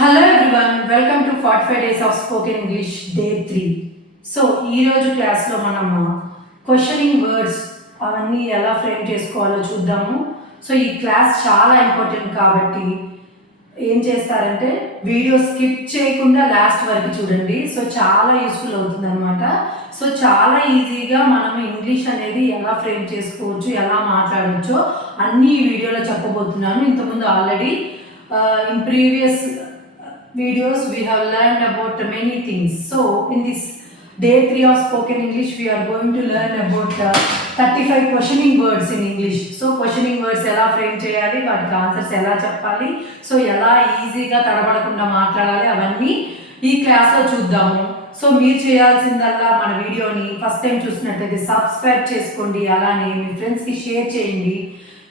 Hello everyone, welcome to 45 Days of Spoken English Day 3. So ఈరోజు క్లాస్లో మనము questioning words అవన్నీ ఎలా ఫ్రేమ్ చేసుకోవాలో చూద్దాము. సో ఈ క్లాస్ చాలా ఇంపార్టెంట్ కాబట్టి ఏం చేస్తారంటే వీడియో స్కిప్ చేయకుండా లాస్ట్ వరకు చూడండి. సో చాలా యూస్ఫుల్ అవుతుంది అనమాట. సో చాలా ఈజీగా మనం ఇంగ్లీష్ అనేది ఎలా ఫ్రేమ్ చేసుకోవచ్చు, ఎలా మాట్లాడవచ్చో అన్నీ ఈ వీడియోలో చెప్పబోతున్నాను. ఇంతకుముందు already in previous videos we have learned about many things. So in this day 3 of spoken English we are going to learn about 35 questioning words in English. So questioning words ఎలా frame చేయాలి, వాటికి answers ఎలా చెప్పాలి, so ఎలా ఈజీగా తడబడకుండా మాట్లాడాలి, అవన్నీ ఈ క్లాస్లో చూద్దాము. సో మీరు చేయాల్సిందల్లా మన వీడియోని ఫస్ట్ టైం చూసినట్లయితే సబ్స్క్రైబ్ చేసుకోండి, అలానే మీ ఫ్రెండ్స్కి షేర్ చేయండి.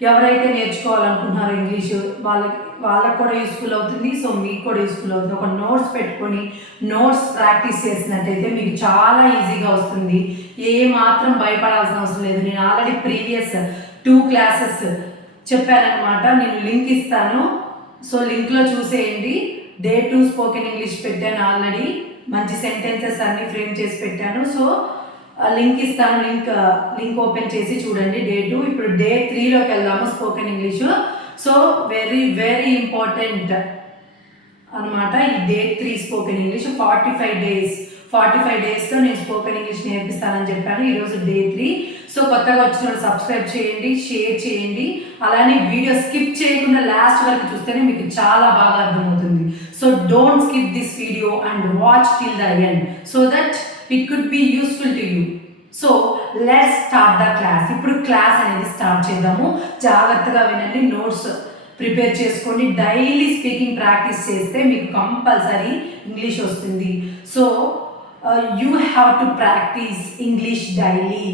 ఎవరైతే నేర్చుకోవాలనుకుంటున్నారో ఇంగ్లీషు వాళ్ళకు కూడా యూస్ఫుల్ అవుతుంది. సో మీకు కూడా యూస్ఫుల్ అవుతుంది. ఒక నోట్స్ పెట్టుకొని నోట్స్ ప్రాక్టీస్ చేసినట్టయితే మీకు చాలా ఈజీగా వస్తుంది. ఏ మాత్రం భయపడాల్సిన అవసరం లేదు. నేను ఆల్రెడీ ప్రీవియస్ 2 క్లాసెస్ చెప్పానమాట. నేను లింక్ ఇస్తాను. సో లింక్లో చూసేయండి. Day 2 స్పోకెన్ ఇంగ్లీష్ పెట్టాను ఆల్రెడీ. మంచి సెంటెన్సెస్ అన్నీ ఫ్రేమ్ చేసి పెట్టాను. సో లింక్ ఇస్తాను, లింక్ ఓపెన్ చేసి చూడండి. Day 2. ఇప్పుడు Day 3లోకి వెళ్దాము spoken English. So very very important అనమాట ఈ Day 3 స్పోకెన్ ఇంగ్లీష్. 45 డేస్లో నేను స్పోకెన్ ఇంగ్లీష్ నేర్పిస్తానని చెప్పాను. ఈరోజు Day 3. సో కొత్తగా వచ్చిన వాళ్ళు సబ్స్క్రైబ్ చేయండి, షేర్ చేయండి, అలానే వీడియో స్కిప్ చేయకుండా లాస్ట్ వరకు చూస్తేనే మీకు చాలా బాగా అర్థమవుతుంది. So don't skip this video and watch till the end so that it could be useful to you. So let's start the class. ఇప్పుడు క్లాస్ అనేది స్టార్ట్ చేద్దాము. జాగ్రత్తగా వినండి, నోట్స్ ప్రిపేర్ చేసుకోండి. డైలీ స్పీకింగ్ ప్రాక్టీస్ చేస్తే మీకు కంపల్సరీ ఇంగ్లీష్ వస్తుంది. So you have to practice English daily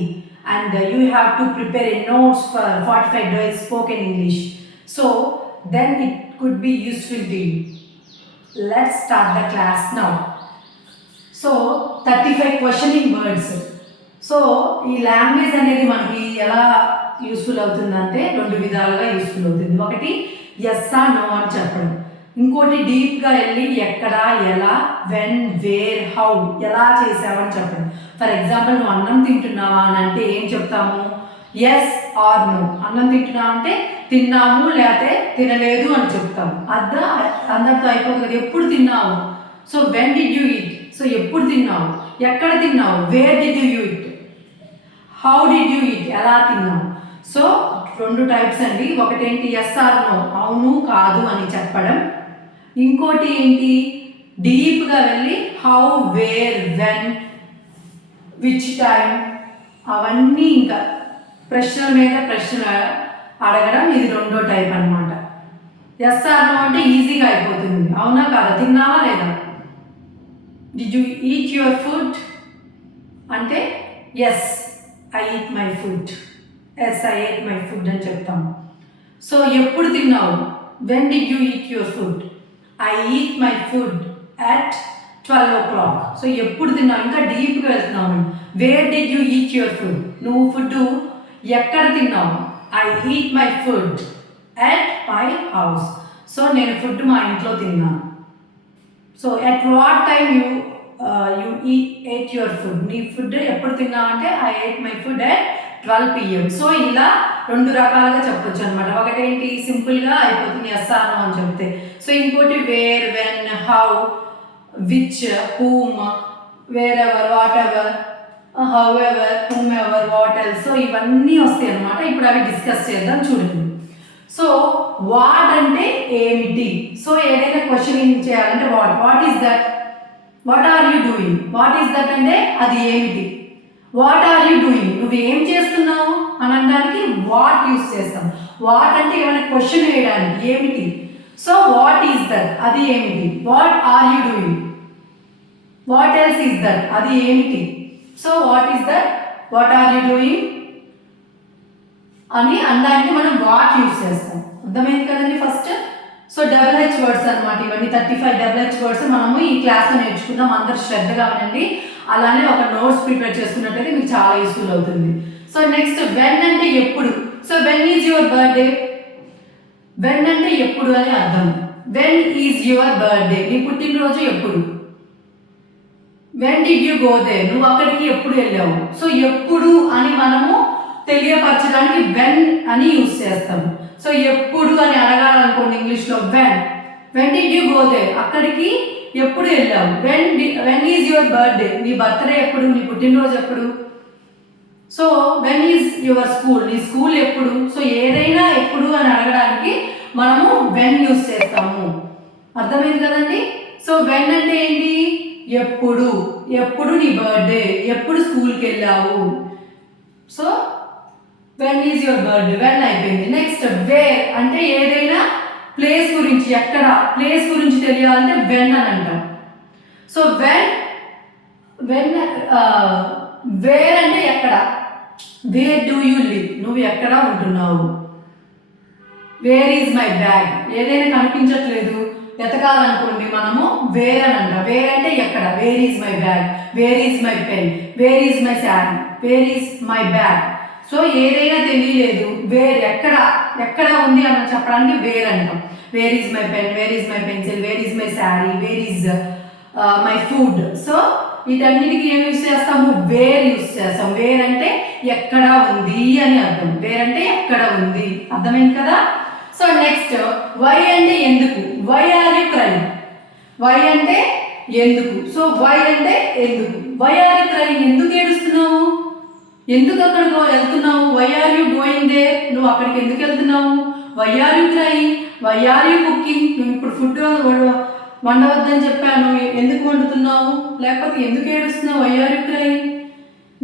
and you have to prepare a notes for 45 days spoken English. So then it could be useful to you. Let's start the class now. So 35 questioning words. So ఈ language అనేది మనకి ఎలా useful అవుతుందంటే 2 విధాలుగా useful అవుతుంది. ఒకటి yes ఆ no అని చెప్పడం, ఇంకోటి డీప్గా వెళ్ళి ఎక్కడ, ఎలా, వెన్, వేర్, హౌ, ఎలా చేసావని చెప్పడం. ఫర్ ఎగ్జాంపుల్ నువ్వు అన్నం తింటున్నావా అని అంటే ఏం చెప్తాము? Yes or no. అన్నం తింటున్నావు అంటే తిన్నాము లేకపోతే తినలేదు అని చెప్తాము. అందరితో అయిపోతుంది కదా. ఎప్పుడు తిన్నావు? So when did you eat. So ఎప్పుడు తిన్నావు, ఎక్కడ తిన్నావు, wear did you eat, how did you eat, ఎలా తిన్నావు. సో 2 టైప్స్ అండి. ఒకటేంటి ఎస్ ఆర్ నో, అవును కాదు అని చెప్పడం. ఇంకోటి ఏంటి డీప్గా వెళ్ళి how, where, when, which time, అవన్నీ ఇంకా ప్రశ్నల మీద ప్రశ్నలు అడగడం. ఇది 2వ టైప్ అనమాట. ఎస్ ఆర్ నో అంటే ఈజీగా అయిపోతుంది. అవునా కాదా, తిన్నావా లేదా, did you eat your food అంటే yes I eat my food, yes I eat my food అని చెప్తాము. సో ఎప్పుడు తిన్నావు, when did you eat your food, I eat my food at 12 o'clock. So ఎప్పుడు తిన్నావు, ఇంకా డీప్గా వెళ్తున్నావు. Where did you eat your food, నువ్వు ఫుడ్ ఎక్కడ తిన్నావు, I eat my food at my house. So నేను ఫుడ్ మా ఇంట్లో తిన్నాను. So at what time you eight your food, నీ ఫుడ్ ఎప్పుడు తిన్నావు అంటే I eight my food at 12 PM. So ఇలా 2 రకాలుగా చెప్పొచ్చు అనమాట. ఒకటేంటి సింపుల్గా అయిపోతుంది ఎస్ ఆర్ నో అని చెప్తే. సో ఇంకోటి where, when, how, which, whom, wherever, whatever, however, whomever, what else. So ఇవన్నీ వస్తాయి అనమాట. ఇప్పుడు అవి డిస్కస్ చేద్దాం చూడండి. సో వాట్ అంటే ఏమిటి. సో ఏదైనా క్వశ్చనింగ్ చేయాలంటే what is that, what are you doing, what is that అంటే అది ఏమిటి. వాట్ ఆర్ యూ డూయింగ్, నువ్వు ఏం చేస్తున్నావు అని అనడానికి వాట్ యూస్ చేస్తాం. వాట్ అంటే ఏమైనా క్వశ్చన్ వేయడానికి ఏమిటి. సో వాట్ ఈస్ దట్ అది ఏమిటి. What are you doing, what else is that అది ఏమిటి. So what is that, what are you doing అని అనడానికి మనం వాట్ యూస్ చేస్తాం. అర్థమైంది కదండి ఫస్ట్. సో WH వర్డ్స్ అనమాట ఇవన్నీ. 35 WH వర్డ్స్ మనము ఈ క్లాస్లో నేర్చుకుందాం. అందరు శ్రద్ధగా వినండి. అలానే ఒక నోట్స్ ప్రిపేర్ చేసుకున్నట్టయితే మీకు చాలా యూస్ఫుల్ అవుతుంది. సో నెక్స్ట్ వెన్ అంటే ఎప్పుడు. So when is your birthday, when అంటే ఎప్పుడు అని అర్థం. వెన్ ఈజ్ యువర్ బర్త్డే, నీ పుట్టినరోజు ఎప్పుడు. When did you go there, నువ్వు అక్కడికి ఎప్పుడు వెళ్ళావు. సో ఎప్పుడు అని మనము తెలియపరచడానికి వెన్ అని యూజ్ చేస్తాము. సో ఎప్పుడు అని అడగాలనుకోండి ఇంగ్లీష్లో when. When did you go there, అక్కడికి ఎప్పుడు వెళ్ళావు. వెన్ ఈజ్ యువర్ బర్త్డే, నీ బర్త్డే ఎప్పుడు, నీ పుట్టినరోజు ఎప్పుడు. So when is your school, నీ స్కూల్ ఎప్పుడు. సో ఏదైనా ఎప్పుడు అని అడగడానికి మనము వెన్ యూజ్ చేస్తాము. అర్థమైంది కదండి. సో వెన్ అంటే ఏంటి, ఎప్పుడు, ఎప్పుడు నీ బర్త్డే, ఎప్పుడు స్కూల్కి వెళ్ళావు. So when is your birthday, when అయిపోయింది. నెక్స్ట్ వేర్ అంటే ఏదైనా ప్లేస్ గురించి, ఎక్కడ ప్లేస్ గురించి తెలియాలంటే వెన్ అని అంటాం. సో వెన్ వేర్ అంటే ఎక్కడ, వేర్ డూ యూ లివ్, నువ్వు ఎక్కడ ఉంటున్నావు. వేర్ ఈజ్ మై బ్యాగ్, ఏదైనా కనిపించట్లేదు ఎతకాలనుకోండి మనము వేర్ అని అంటాం. వేర్ అంటే ఎక్కడ, where is my bag, where is my pen, where is my sari, where is my bag. So ఏదైనా తెలియలేదు, వేర్ ఎక్కడ ఉంది అని చెప్పడానికి వేర్ అంటాం. Where is my pen, where is my pencil, where is my sari, where is my food. So వీటన్నిటికీ ఏం use చేస్తాము, వేర్ యూస్ చేస్తాం. వేర్ అంటే ఎక్కడ ఉంది అని అర్థం, వేర్ అంటే ఎక్కడ ఉంది. అర్థమైంది కదా. సో నెక్స్ట్ వై అంటే ఎందుకు, why are you crying, why అంటే ఎందుకు. సో వై అంటే ఎందుకు, వై ఆర్ యూ క్రైయింగ్, ఎందుకు ఏడుస్తున్నావు, ఎందుకు అక్కడికి వెళ్తున్నావు. Why are you going there, నువ్వు అక్కడికి ఎందుకు వెళ్తున్నావు. Why are you crying, why are you cooking, నువ్వు ఇప్పుడు ఫుడ్ వండవద్దని చెప్పాను, ఎందుకు వండుతున్నావు. లేకపోతే ఎందుకు ఏడుస్తున్నావు, why are you crying.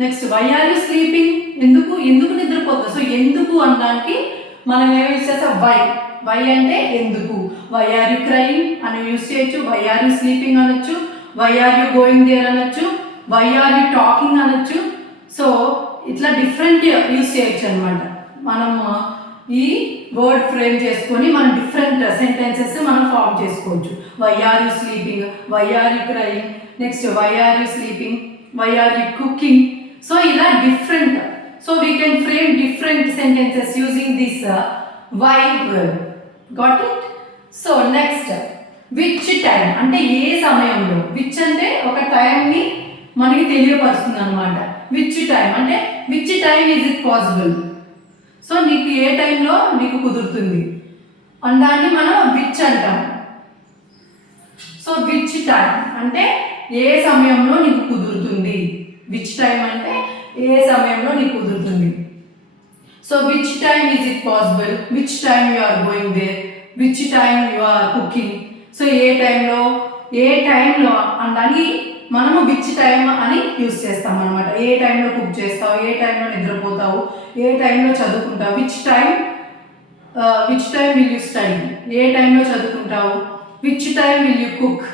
Next why are you sleeping, ఎందుకు నిద్రపోతావు. సో ఎందుకు అనడానికి మనం ఏమి యూస్ చేస్తాం, వై అంటే ఎందుకు. వై ఆర్ యూ క్రైయింగ్ అని యూస్ చేయొచ్చు, వై ఆర్ యూ స్లీపింగ్ అనొచ్చు, why are you going there అనొచ్చు, వై ఆర్ యూ టాకింగ్ అనొచ్చు. సో ఇట్లా డిఫరెంట్ యూస్ చేయొచ్చు అనమాట. మనము ఈ వర్డ్ ఫ్రేమ్ చేసుకొని మనం డిఫరెంట్ సెంటెన్సెస్ మనం ఫామ్ చేసుకోవచ్చు. Why are you sleeping, why are you crying, next why are you sleeping, why are you cooking. So ఇలా different. So we can frame different sentences using this why word. Got it. So next which time అంటే ఏ సమయంలో. Which అంటే ఒక టైంని మనకి తెలియపరుస్తుంది అనమాట. Which time అంటే which time is it possible. So నీకు ఏ టైంలో నీకు కుదురుతుంది అని దాన్ని మనం విచ్ అంటాం. సో విచ్ టైం అంటే ఏ సమయంలో నీకు కుదురుతుంది. విచ్ టైం అంటే ఏ సమయంలో నీకు కుదురుతుంది. So which time is it possible, which time you are going there, which time you are cooking. So ఏ టైంలో అనడానికి మనము విచ్ టైం అని యూస్ చేస్తాం అనమాట. ఏ టైంలో కుక్ చేస్తావు, ఏ టైంలో నిద్రపోతావు, ఏ టైంలో చదువుకుంటావు. Which time will you study, ఏ టైంలో చదువుకుంటావు. Which time will you cook,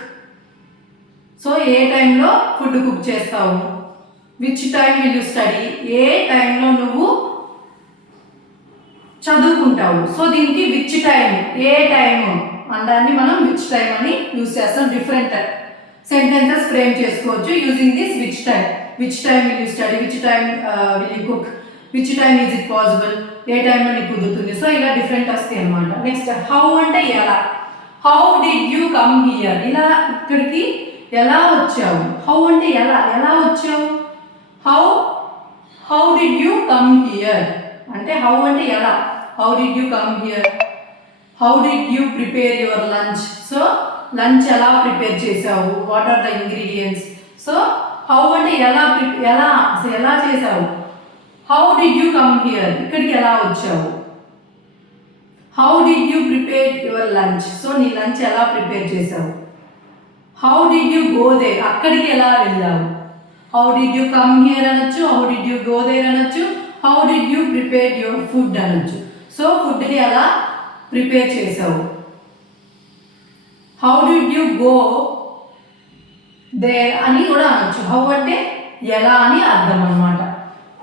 so ఏ టైంలో ఫుడ్ కుక్ చేస్తావు. Which time will you study, ఏ టైంలో నువ్వు చదువుకుంటావు. సో దీనికి విచ్ టైం, ఏ టైం అనడాన్ని మనం విచ్ టైం అని యూస్ చేస్తాం. డిఫరెంట్ సెంటెన్సెస్ ఫ్రేమ్ చేసుకోవచ్చు using this which time. Which time will you study, which time will you cook, which time is it possible, ఏ టైంలో నీకు కుదురుతుంది. సో ఇలా డిఫరెంట్ వస్తాయి అనమాట. నెక్స్ట్ హౌ అంటే ఎలా. How did you come here, ఇలా ఇక్కడికి ఎలా వచ్చావు. హౌ అంటే ఎలా వచ్చావు. How did you come here అంటే హౌ అంటే ఎలా. How did you come here, how did you prepare your lunch. So lunch ఎలా ప్రిపేర్ చేసావు, what are the ingredients. So how అంటే ఎలా చేసావు. How did you come here, ఇక్కడికి ఎలా వచ్చావు. How did you prepare your lunch, so నీ lunch ఎలా ప్రిపేర్ చేసావు. How did you go there, అక్కడికి ఎలా వెళ్ళావు. How did you come here అనొచ్చు, how did you go there అనొచ్చు, how did you prepare your food అనొచ్చు. సో ఫుడ్ని ఎలా ప్రిపేర్ చేసావు. How did you go there అని కూడా అనొచ్చు. హౌ అంటే ఎలా అని అర్థం అనమాట.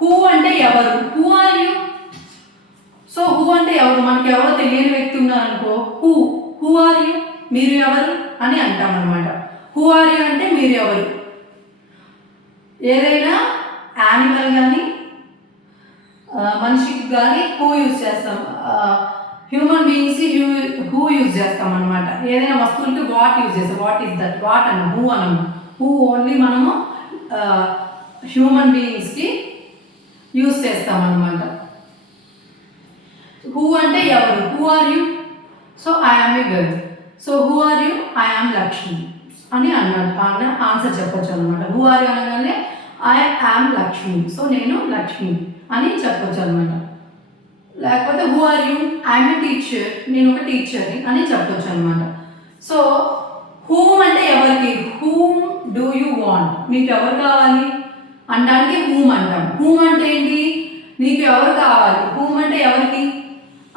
హూ అంటే ఎవరు, who are you. So who అంటే ఎవరు, మనకి ఎవరో తెలియని వ్యక్తి ఉన్నారనుకో హూ ఆర్ యూ, మీరు ఎవరు అని అంటాం అనమాట. హూ ఆర్ యూ అంటే మీరు ఎవరు. ఏదైనా యానిమల్ కానీ మనిషికి కానీ హూ యూస్ చేస్తాం. హ్యూమన్ బీయింగ్స్ హూ యూజ్ చేస్తాం అనమాట. ఏదైనా వస్తువులకి వాట్ యూజ్ చేస్తాం. వాట్ ఈస్ దట్, వాట్ అన్న, హూ అనము. హూ ఓన్లీ మనము హ్యూమన్ బీయింగ్స్కి యూజ్ చేస్తామన్నమాట. హూ అంటే ఎవరు, who are you, so I am a girl. So who are you, I am Lakshmi అని అన్న ఆన్సర్ చెప్పొచ్చు అనమాట. హూ ఆర్ యూ అనగానే ఐ ఆమ్ లక్ష్మి, సో నేను లక్ష్మి అని చెప్పొచ్చు అనమాట. లేకపోతే who are you, I am a teacher, నేను ఒక టీచర్ని అని చెప్పొచ్చు అనమాట. సో హూమ్ అంటే ఎవరికి, హూమ్ డూ యూ వాంట్, మీకు ఎవరు కావాలి అనడానికి హూమ్ అంటాం. హూమ్ అంటే ఏంటి, నీకు ఎవరు కావాలి, హూమ్ అంటే ఎవరికి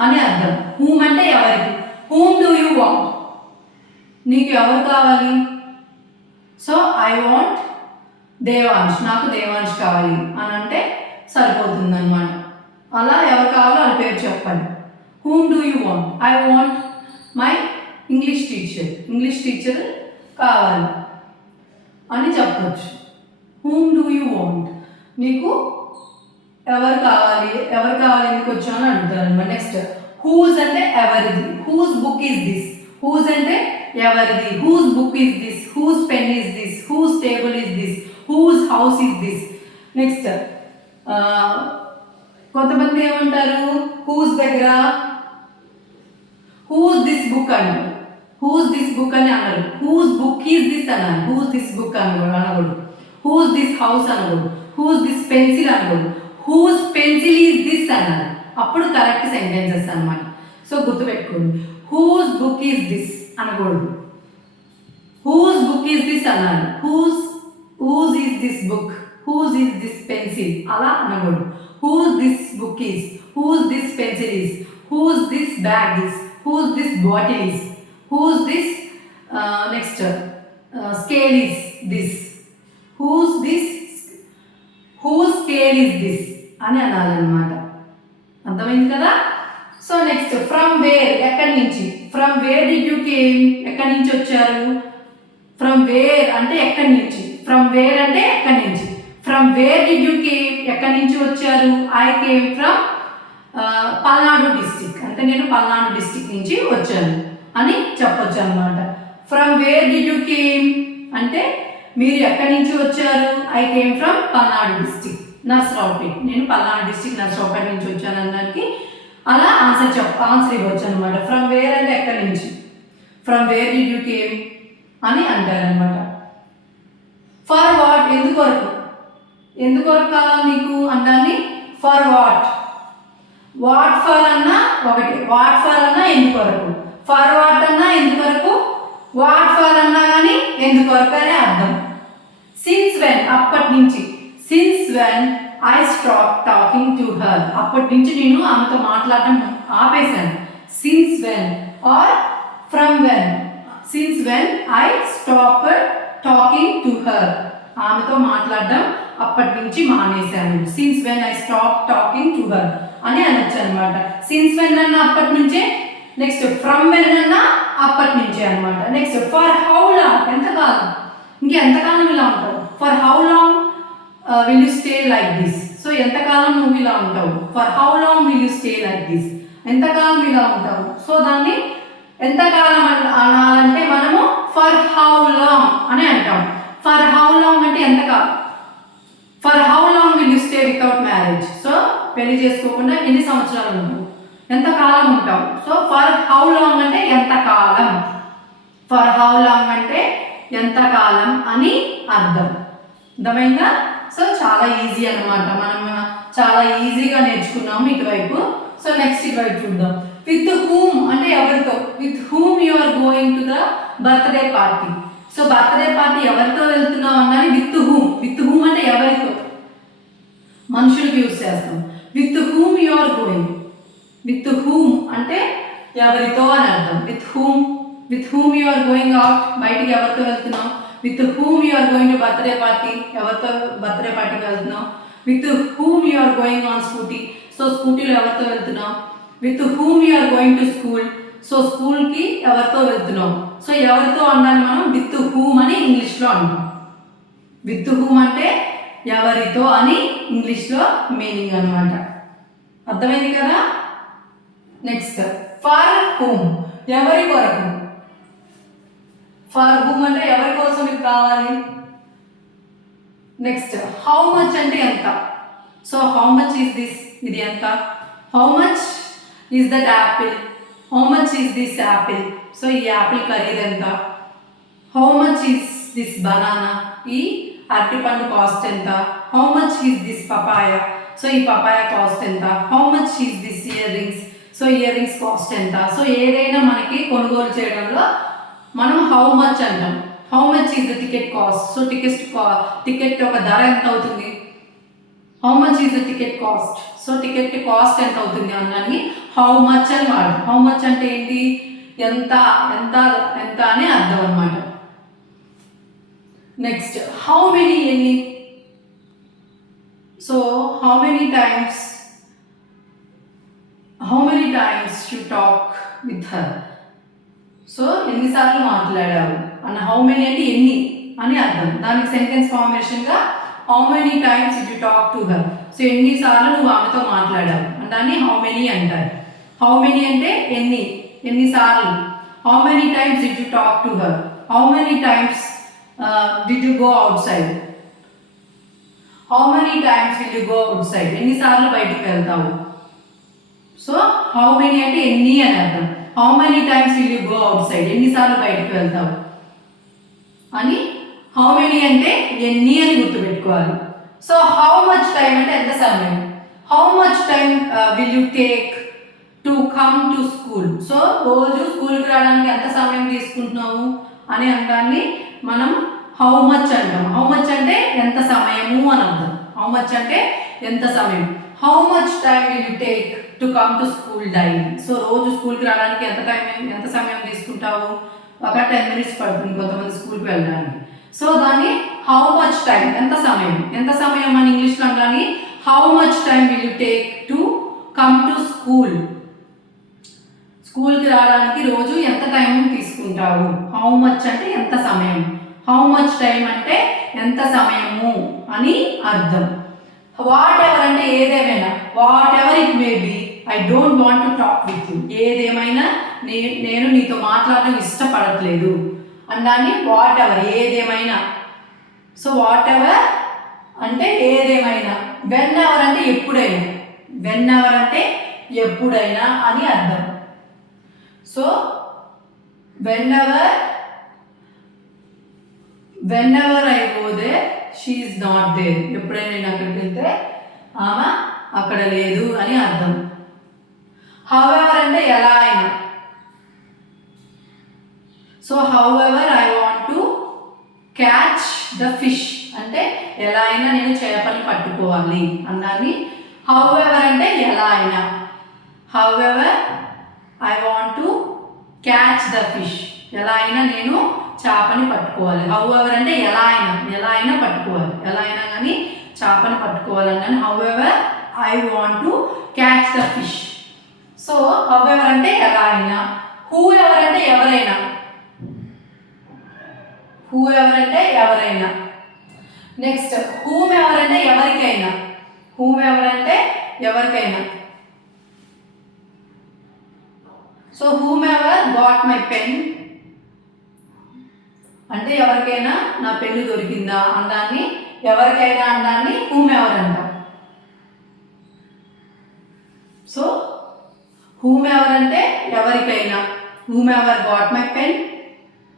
అని అర్థం. హూమ్ అంటే ఎవరికి, హూమ్ డూ యూ వాంట్, నీకు ఎవరు కావాలి. సో ఐ వాంట్ దేవాంశ్, నాకు దేవాంశ్ కావాలి అని అంటే సరిపోతుంది అనమాట. అలా ఎవరు కావాలో వాళ్ళ పేరు చెప్పాలి. Whom do you want, I want my English teacher, English teacher కావాలి అని చెప్పవచ్చు. హూమ్ డూ యూ వాంట్, నీకు ఎవరు కావాలి, ఎవరు కావాలి ఎందుకు వచ్చాను అని అడుగుతారు అనమాట. నెక్స్ట్ హూజ్ అంటే ఎవరిది, whose book is this, whose అంటే ఎవరిది, whose book is this, whose pen is this, whose table is this, whose house is this. Next కొంతమంది ఏమంటారు, హూజ్ దగ్గర హూజ్ దిస్ బుక్ అంటారు, హూజ్ దిస్ బుక్ అని అనరు, హూజ్ బుక్ ఈజ్ దిస్ అనాలి, whose this book అనకూడదు, whose this house అనకూడదు, whose this pencil అనకూడదు, హూజ్ పెన్సిల్ ఈజ్ దిస్ అనాలి. అప్పుడు కరెక్ట్ సెంటెన్సెస్ అనమాట. సో గుర్తుపెట్టుకోండి, హూజ్ బుక్ ఈజ్ దిస్ అనకూడదు, హూజ్ బుక్ ఈజ్ దిస్ అనాలి, whose is this book, whose is this pencil అలా అనకూడదు. Whose this book is, whose this pencil is, whose this bag is, whose this bottle is, whose this next scale is this, whose scale is this అని అనాలన్నమాట. అర్థమైంది కదా. So next from where, ఎక్కడి నుంచి, from where did you came, ఎక్కడి నుంచి వచ్చారు, from where అంటే ఎక్కడి నుంచి, ఫ్రమ్ వేర్ అంటే ఎక్కడి నుంచి, from where did you came ఎక్కడి నుంచి వచ్చారు, I came from Palnadu district, అంటే నేను పల్నాడు డిస్టిక్ నుంచి వచ్చాను అని చెప్పొచ్చు అనమాట. From where did you came అంటే మీరు ఎక్కడి నుంచి వచ్చారు, I came from Palnadu district Narasaraopet, నేను పల్నాడు డిస్టిక్ నర్సరావుపేట నుంచి వచ్చాను అన్నదానికి అలా ఆన్సర్ ఇవ్వచ్చు అనమాట. ఫ్రమ్ వేర్ అంటే ఎక్కడి నుంచి, from where did you came అని అంటారనమాట. ఫర్ వాట్ ఎందుకొరకు, ఎందుకొరకు కావాలి నీకు అన్నాన్ని ఫర్ వాట్, వాట్ ఫర్ అన్నా ఒకటి, వాట్ ఫర్ అన్నా ఎందుకొరకు, ఫర్ వాట్ అన్నా ఎందుకొరకు, వాట్ ఫర్ అన్నా కానీ ఎందుకొరకు అనే అర్థం. సిన్స్ వెన్ అప్పటి నుంచి, since when I stop talking to her అప్పటి నుంచి నేను ఆమెతో మాట్లాడటం ఆపేశాను. Since when or from when, since when I stop talking to her ఆమెతో మాట్లాడడం అప్పటి నుంచి మానేశాను. Since when I stop talking to her అని అనొచ్చు అనమాట. సిన్స్ వెన్ అన్న అప్పటి నుంచే, నెక్స్ట్ ఫ్రమ్ వెన్ అన్న అప్పటి నుంచే అనమాట. నెక్స్ట్ ఫర్ హౌ లాంగ్ ఎంతకాలం, ఇంకెంతకాలం ఇలా ఉంటావు, for how long will you stay like this, so ఎంతకాలం నువ్వు ఇలా ఉంటావు, for how long will you stay like this ఎంతకాలం ఇలా ఉంటావు. సో దాన్ని ఎంతకాలం అనాలంటే మనము ఫర్ హౌ లాంగ్ అని అంటాం. ఫర్ హౌ లాంగ్ అంటే ఎంతకాలం, for how long will you stay without marriage, so పెళ్లి చేసుకోకుండా ఎన్ని సంవత్సరాలు ఉంటావు, ఎంతకాలం ఉంటావు. సో ఫర్ హౌ లాంగ్ అంటే ఎంతకాలం, ఫర్ హౌ లాంగ్ అంటే ఎంతకాలం అని అర్థం. అర్థమైందా. సో చాలా ఈజీ అనమాట, మనం చాలా ఈజీగా నేర్చుకున్నాము ఇటువైపు. సో నెక్స్ట్ ఇటువైపు చూద్దాం. విత్ హూమ్ అంటే ఎవరితో, with whom you are going to the birthday party. So birthday party ఎవరితో వెళ్తున్నావు అన్నది విత్ హూమ్, విత్ హూమ్ అంటే ఎవరితో, మనుషులకు యూజ్ చేస్తాం. With whom you are going, with whom అంటే ఎవరితో అని అర్థం. With whom you are going out, బయటికి ఎవరితో వెళ్తున్నావు. With whom you are going to birthday party, ఎవరితో బర్త్డే పార్టీకి వెళ్తున్నావు. With whom you are going on Scooty, so స్కూటీలో ఎవరితో వెళ్తున్నావు. With whom you are going to school, so స్కూల్కి ఎవరితో వెళ్తున్నావు. సో ఎవరితో అన్నాను మనం విత్ హూమ్ అని ఇంగ్లీష్లో అంటాం. విత్ హూమ్ అంటే ఎవరితో అని ఇంగ్లీష్లో మీనింగ్ అనమాట. అర్థమైంది కదా. నెక్స్ట్ ఫర్ హూమ్ ఎవరి కొరకు, ఫర్ హూమ్ అంటే ఎవరి కోసం ఇది కావాలి. నెక్స్ట్ హౌ మచ్ అంటే ఎంత, so how much is this, ఇది ఎంత, how much is that apple, how much is this apple, so ఈ యాపిల్ ఖరీదు ఎంత, how much is this banana, ఈ అరటిపండు కాస్ట్ ఎంత, how much is this papaya, so ఈ పపాయ కాస్ట్ ఎంత, how much is this earrings, so earrings cost ఎంత. So ఏదైనా మనకి కొనుగోలు చేయడంలో మనం హౌ మచ్ అంటాం. How much is the ticket cost, so ticket ఒక ధర ఎంత అవుతుంది, how much is the ticket cost, so ticket cost ఎంత అవుతుంది అన్నది హౌ మచ్ అని వాడతాం. హౌ మచ్ అంటే ఏంటి, ఎంత ఎంత ఎంత అని అర్థం అనమాట. నెక్స్ట్ హౌ మెనీ ఎన్ని, so how many times you talk with her, so ఎన్నిసార్లు మాట్లాడావు అన్న, హౌ మెనీ అంటే ఎన్ని అని అర్థం. దానికి సెంటెన్స్ ఫార్మేషన్గా how many times you talk to her, so ఎన్నిసార్లు నువ్వు ఆమెతో మాట్లాడావు అంటే దాన్ని హౌ మెనీ అంటారు. హౌ మెనీ అంటే ఎన్నిసార్లు, how many times did you talk to her, how many times did you go outside, how many times will you go outside, ఎన్నిసార్లు బయటికి వెళ్తావు. సో హౌ మెనీ అంటే ఎన్ని అని అర్థం, how many times will you go outside, ఎన్నిసార్లు బయటికి వెళ్తావు అని. హౌ మెనీ అంటే ఎన్ని అని గుర్తుపెట్టుకోవాలి. సో హౌ మచ్ టైం అంటే ఎంత సమయం, how much time will you take to come to school, so రోజు స్కూల్కి రావడానికి ఎంత సమయం తీసుకుంటున్నావు అనే అంటాన్ని మనం హౌ మచ్ అంటాం. హౌ మచ్ అంటే ఎంత సమయము అని అర్థం, హౌ మచ్ అంటే ఎంత సమయం. How much time will you take to come to school daily, so రోజు స్కూల్కి రావడానికి ఎంత సమయం తీసుకుంటావు, ఒక 10 minutes పడుతుంది కొంతమంది స్కూల్కి వెళ్ళడానికి. సో దాన్ని హౌ మచ్ టైం ఎంత సమయం అని ఇంగ్లీష్లో అంటాన్ని how much time will you take to come to స్కూల్కి రావడానికి రోజు ఎంత టైం తీసుకుంటావు. హౌ మచ్ అంటే ఎంత సమయం, హౌ మచ్ టైం అంటే ఎంత సమయము అని అర్థం. వాట్ ఎవర్ అంటే ఏదేమైనా, what ever it may be, I don't want to talk with you, ఏదేమైనా నేను నీతో మాట్లాడడం ఇష్టపడట్లేదు అన్నాన్ని వాట్ ఎవర్, ఏదేమైనా. సో వాట్ ఎవర్ అంటే ఏదేమైనా. వెన్ ఎవర్ అంటే ఎప్పుడైనా, వెన్ ఎవర్ అంటే ఎప్పుడైనా అని అర్థం. So whenever I go there she is not there, ఎప్పుడైనా నేను అక్కడికి వెళ్తే ఆమె అక్కడ లేదు అని అర్థం. హౌ ఎవర్ అంటే ఎలా అయినా, so however I want to catch the fish అంటే ఎలా అయినా నేను చేపని పట్టుకోవాలి అన్నాన్ని హౌ ఎవర్ అంటే ఎలా అయినా. How ever I want to catch the fish, ఎలా అయినా నేను చేపని పట్టుకోవాలి. హౌ ఎవర్ అంటే ఎలా అయినా పట్టుకోవాలి, ఎలా అయినా కానీ చేపని పట్టుకోవాలన్నాను. However I want to catch the fish. So however అంటే ఎలా అయినా. హూ ఎవర్ అంటే ఎవరైనా, హూ ఎవర్ అంటే ఎవరైనా. నెక్స్ట్ హూమ్ ఎవర్ అంటే ఎవరికైనా, హూమ్ ఎవర్ అంటే ఎవరికైనా. So whom ever got my pen అంటే ఎవరికైనా నా పెన్ను దొరికిందా అన్నాన్ని, ఎవరికైనా అన్నాన్ని హూమ్ ఎవర్ అంటాం. సో హూమ్ ఎవర్ అంటే ఎవరికైనా, whom ever got my pen,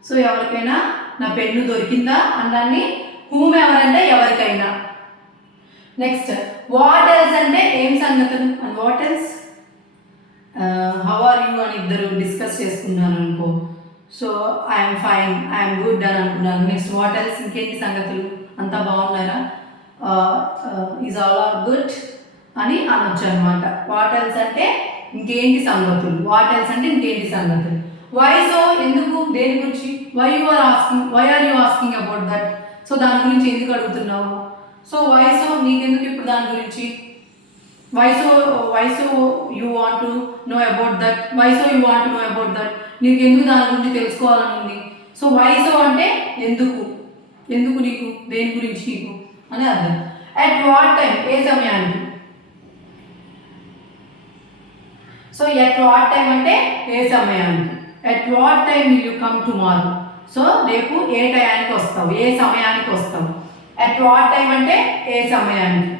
so ఎవరికైనా నా పెన్ను దొరికిందా అన్నాన్ని హూమ్ ఎవర్ అంటే ఎవరికైనా. నెక్స్ట్ వాట్ ఎల్స్ అంటే ఏం సంగతులు, and what else how are you అని ఇద్దరు డిస్కస్ చేసుకున్నారు అనుకో, so I'm fine, I'm good అని అనుకున్నాను. నెక్స్ట్ వాట్ ఎల్స్ ఇంకేంటి సంగతులు, అంతా బాగున్నారా, ఈజ్ ఆల్ ఆర్ గుడ్ అని అనొచ్చు అనమాట. వాట్ ఎల్స్ అంటే ఇంకేంటి సంగతులు, వాట్ ఎల్స్ అంటే ఇంకేంటి సంగతులు. వై సో ఎందుకు, దేని గురించి, why are you asking about that, so దాని గురించి ఎందుకు అడుగుతున్నావు. సో వై సో నీకెందుకు ఇప్పుడు దాని గురించి, why so you want to know about that, why so you want to know about that, నీకు ఎందుకు దాని గురించి తెలుసుకోవాలని ఉంది. సో వై సో అంటే ఎందుకు నీకు, దేని గురించి నీకు అని అర్థం. అట్ వాట్ టైం ఏ సమయానికి. సో ఎట్ వాట్ టైం అంటే ఏ సమయానికి, at what time will you come tomorrow, so రేపు ఏ టయానికి వస్తావు, ఏ సమయానికి వస్తావు. ఎట్ వాట్ టైం అంటే ఏ సమయానికి,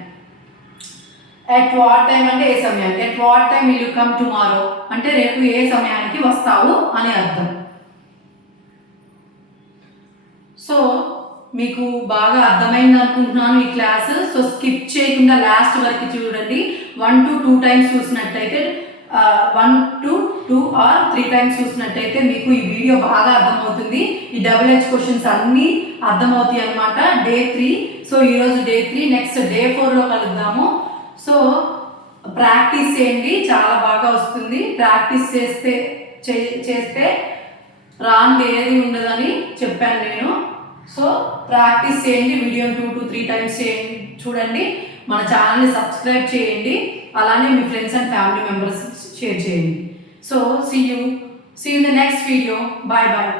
ఎట్ వాట్ టైం అంటే ఏ సమయానికి, at what time will you come tomorrow అంటే రేపు ఏ సమయానికి వస్తావు అని అర్థం. సో మీకు బాగా అర్థమైంది అనుకుంటున్నాను ఈ క్లాస్. సో స్కిప్ చేయకుండా లాస్ట్ వరకు చూడండి. 1 to 2 times చూసినట్టయితే 1 to 2 or 3 times చూసినట్టయితే మీకు ఈ వీడియో బాగా అర్థమవుతుంది. ఈ డబుల్ క్వశ్చన్స్ అన్నీ అర్థమవుతాయి అన్నమాట. డే 3. సో ఈరోజు డే 3, నెక్స్ట్ డే 4లో కలుద్దాము. సో ప్రాక్టీస్ చేయండి, చాలా బాగా వస్తుంది. ప్రాక్టీస్ చేస్తే రాంది ఏది ఉండదని చెప్పాను నేను. సో ప్రాక్టీస్ చేయండి, వీడియోని 2 to 3 times చేయండి, చూడండి. మన ఛానల్ని సబ్స్క్రైబ్ చేయండి, అలానే మీ friends and family members share చేయండి. So see you in the next video. Bye bye.